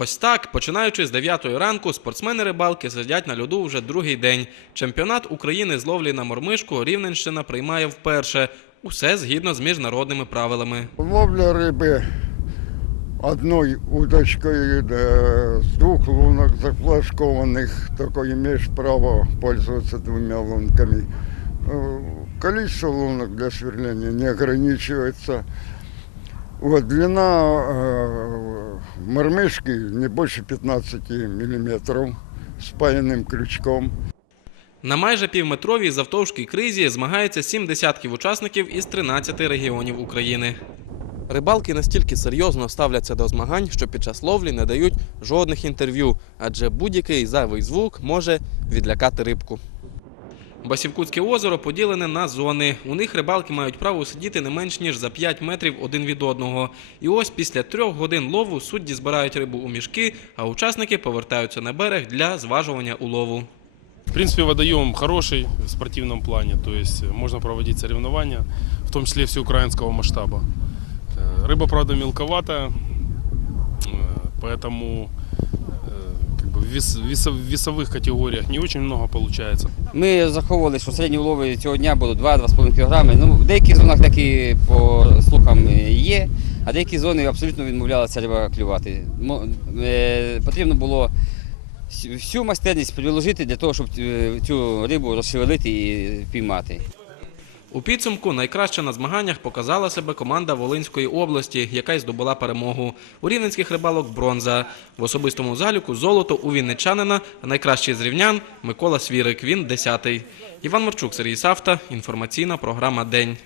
Ось так, починаючи з 9 ранку, спортсмени рибалки сидять на льоду вже другий день. Чемпіонат України з ловлі на мормишку Рівненщина приймає вперше. Усе згідно з міжнародними правилами. Ловля рыбы одной удочкой да, с двух лунок зафлажкованных, только имеешь право пользоваться двумя лунками. Э, Количество лунок для сверления не ограничивается. Вот, длина э, мормышки не больше 15 миллиметров с паянным крючком. На майже півметровій завтовшкій кризі змагається сім десятків учасників із 13 регіонів України. Рибалки настільки серйозно ставляться до змагань, що під час ловлі не дають жодних інтерв'ю, адже будь-який зайвий звук може відлякати рибку. Басівкутське озеро поділене на зони. У них рибалки мають право сидіти не менш ніж за 5 метрів один від одного. І ось після трьох годин лову судді збирають рибу у мішки, а учасники повертаються на берег для зважування улову. В принципе, водоем хороший в спортивном плане, то есть э, можно проводить соревнования, в том числе всеукраинского масштаба. Э, Рыба, правда, мелковатая, э, поэтому э, как бы в вес- весо- в весовых категориях не очень много получается. Ми заховували, що середні улови цього дня будуть 2-2,5 кг. Ну, в деяких зонах такі по слухам є, а деякі зони абсолютно відмовлялися риба клювати. Е, Потрібно було всю- всю майстерність приложити для того, щоб е, цю рибу розшевелити і піймати. У підсумку найкраще на змаганнях показала себе команда Волинської області, яка й здобула перемогу. У рівненських рибалок бронза. В особистому заліку золото у вінничанина, а найкращий з рівнян Микола Свірик. Він десятий. Іван Марчук, Сергій Савта. Інформаційна програма День.